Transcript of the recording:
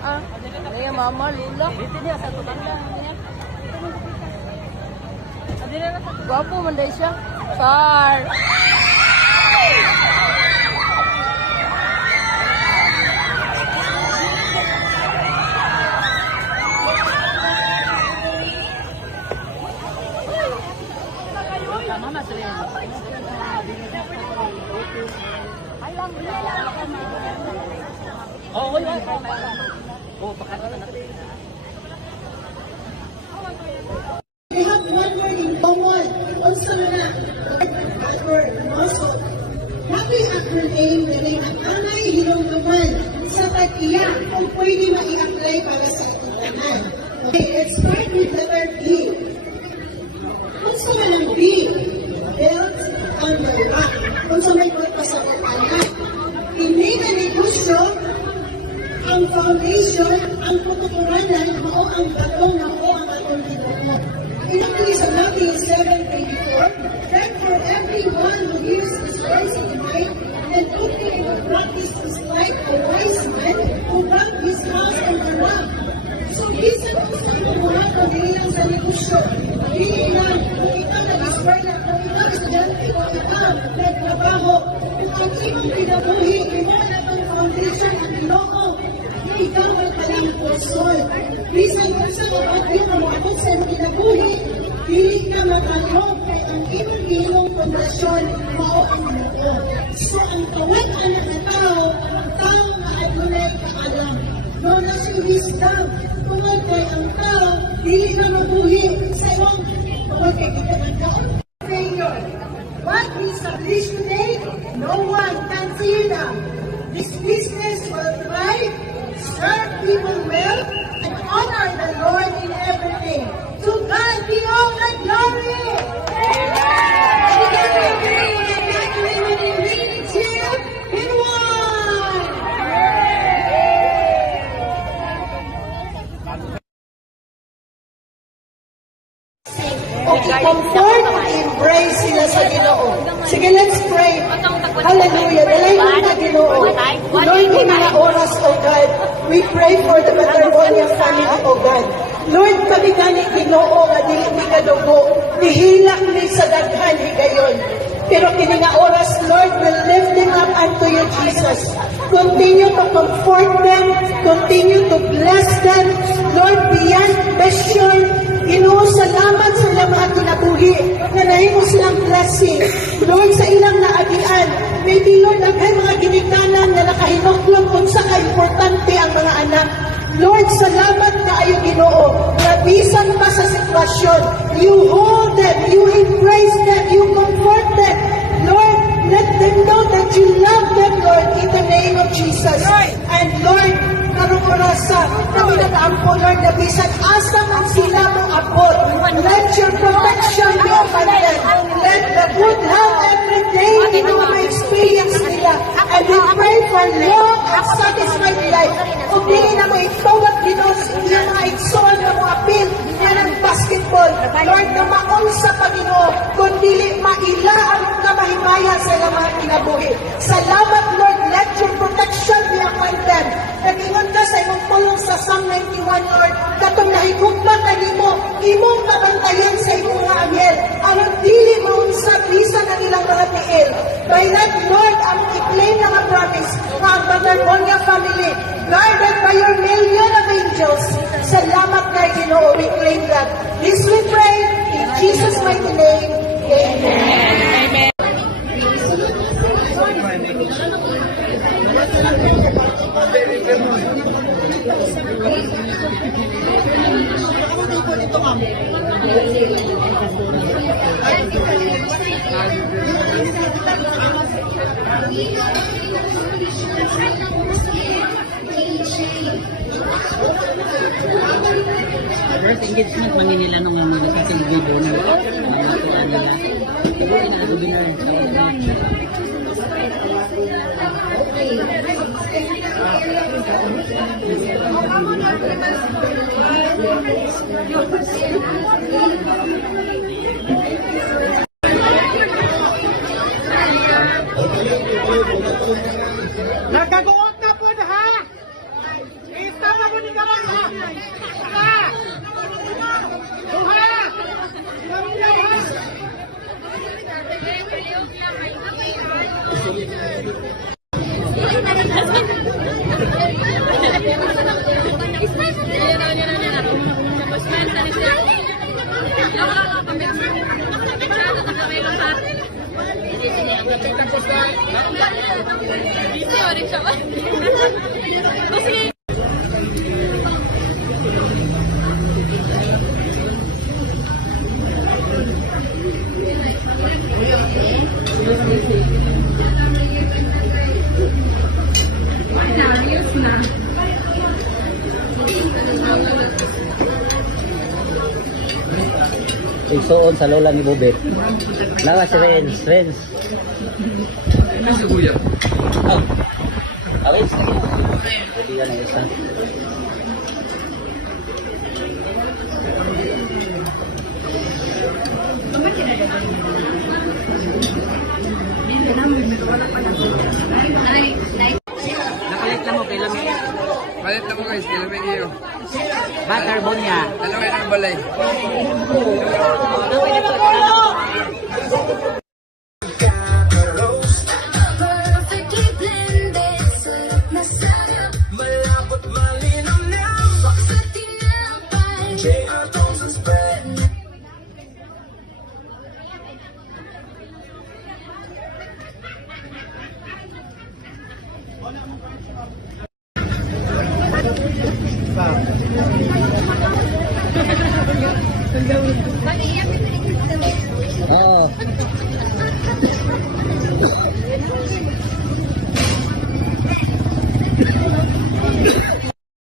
Ah, ay mama, lula. Gwapo man day siya. Sar. Oh, oh, We have one word in common. Also na, word, also. Happy after name na rin ang anay hinungtuman sa tag-iya kung pwede ma-i-apply para sa itindahan. Okay, let's start with letter B. Also na ng B, built on the rock. Also may purpose sa kapanan. Hindi na negosyo, ang foundation, ang putukuran mo ang batong na o ang atong tinuko. Inakli sa Matthew 7:24, that for everyone who hears His words in mind and put it into practice is like a wise man who built his house on the rock. So, bisan mo sa kumuha ko nilang sa negosyo, hindi lang kung ikaw nag-eskwela, kung ikaw estudyante, kung ikaw nagtrabaho, kung ang imong pinabuhi, imo na itong foundation ang Ginoo, ikaw ay palang person. Bisan mo sa kapatid na maabot sa iyong kinabuhi, dili ka makalog kay ang imong pundasyon mao ang Ginoo. So ang kawat anak na tao nga adunay kaalam. No na si wisdom, tungod kay ang tao, dili na mabuhi sa iyong tungod kay kita ng kaon. Failure. What we establish today, no one can see them. This business will thrive, serve people well, and honor the Lord in everything. To God be all the glory! Okay, comfort, embrace sila sa Ginoo. Sige, let's pray. Hallelujah. Dalayan na Ginoo. Lord, may mga oras, O God, we pray for the Matarbonia family, O God. Lord, kami gani Ginoo, nga dili ni kadugo, nihilak ni sa daghan higayon. Pero kini nga oras, Lord, will lift them up unto you, Jesus. Continue to comfort them, continue to bless them, Lord, beyond question. Ginoo, salamat sa ilang mga kinabuhi na nahimo silang blessing. Lord, sa ilang naagian, maybe Lord, naghay mga ginikanan na nakahinuklong kung sa ka-importante ang mga anak. Lord, salamat kaayo Ginoo, na bisan pa sa sitwasyon, you hold them, you embrace them, you comfort them. Lord, let them know that you love them, Lord, in the name of Jesus. And Lord, karong orasa, kami nag-aampo, Lord, na bisan asa man sila mag-abot. Let your protection be upon them. Let the good health every day, Ginoo, ma-experience nila. And we pray for long and satisfied life. Kung dili na mo itawag, Ginoo, yung mga igsoon na mo apil, yan ang basketball. Lord, na maunsa pa, Ginoo, kung dili maila ang kamahimaya sa ilang mga kinabuhi. Salamat, Lord, let your protection be upon them. Nag-ingon ka sa imong pulong sa Psalm 91, Lord, katong nahigugma ka nimo, imong kabantayan sa imong mga anghel, aron dili maunsa bisan ang ilang mga tiil. By that, Lord, ang i-claim na nga promise, nga ang Matarbonia family, guarded by your million of angels. Salamat kay Ginoo, we claim that. This we pray in Jesus' mighty name. Amen. First engagement man nila nung nagsasabi video na natuan nila. Pero inagubi na rin sa Nagaguot na po na ha! Isa na po Igsuon sa lola ni Bobet. Lawa si Renz. Renz. Oh. Awis lagi. Jadi kan isa. Nakalit lang mo kay Lamig. Palit na mo guys, kailan niyo. Butter bonya. Dalawa ng balay. Perfectly blended, masarap, malapot, malinaw na, sa tinapay, JR Thompson spread. Oo.